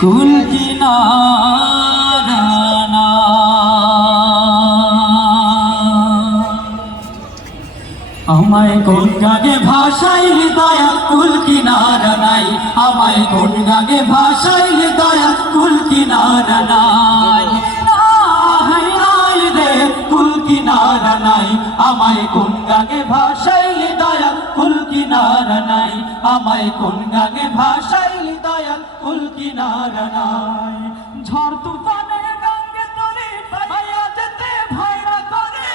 কুল কিনারা আমায় কোন গাগে ভাষাইলি দয়া কুল কিনারা নাই আমায় কোন গাগে ভাষাইলি দয়া কুল কিনারা নাই কিনারা নাই আমায় কোন গাগে ভাষাইলি দয়া কুল আমায় কোন গাগে ভাষাইলি কিনারা নাই। ঝড় তুফানের গঙ্গে তরি ভাইয়া যেতে ভাইরা করে।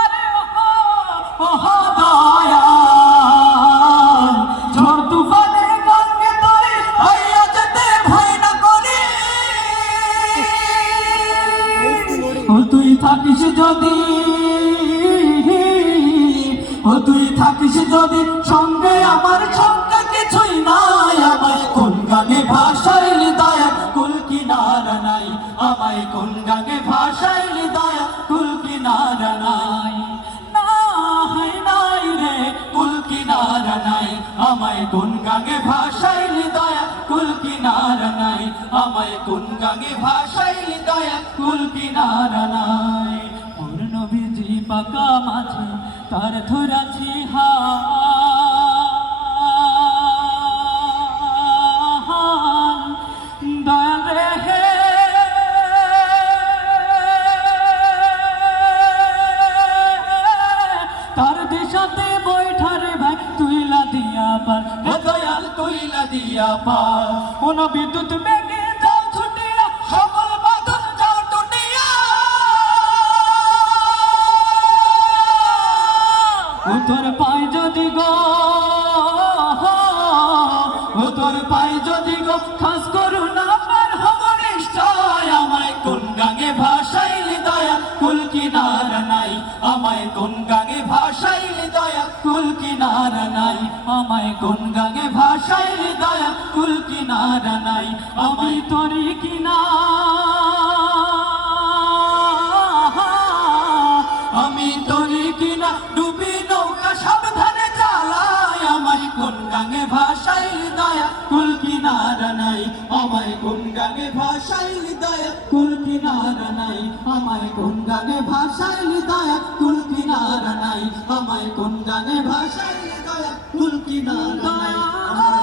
আরে ওহো, দয়াল, ঝড় তুফানের গঙ্গে তরি ভাইয়া যেতে ভয় করে। তুই থাকিস যদি থাকিস যদি সঙ্গে আমার সঙ্গে কিছুই নাই, আমায় কোন গানে ভাষাইলি দয়া? কুল কিনারা নাই, আমায় কোন গানে ভাষাইলি দয়া? কুল কিনারা নাই কিনারা নাই, আমায় কোন গানে ভাষাইলি দয়া? কুল কিনারা নাই, আমায় কোন গানে ভাষাইলি দয়া? কুল কিনারা নাই। পাকা মাঝে তার ধরাছি হে। তার দিশাতে বৈঠারে ভাই তুইলা দিয়া পার। দয়াল, তুইলা দিয়া পার। কোন বিদ্যুৎ বেগে পাই যদি গো তোর পাই যদি গো, খাস করুন আমার হব নিশ্চয়। আমায় কোন গাঙে ভাষাইলি দয়া? কুল কিনারা নাই। আমায় কোন গাঙে ভাষাইলি দয়া? কুল কিনারা নাই। আমায় কোন গাঙে ভাষাইলি দয়া? কুল কিনারা নাই। আমি তোরই কিনা কোন গাঙে ভাষাইলি দয়া কুল কিনারা নাই। আমায় কোন গাঙে ভাষাইলি দয়া কুল কিনারা নাই। আমায় কোন গাঙে ভাষাইলি দয়া কুল কিনারা নাই। আমায় কোন গাঙে ভাষাইলি দয়া কুল কিনারা নাই।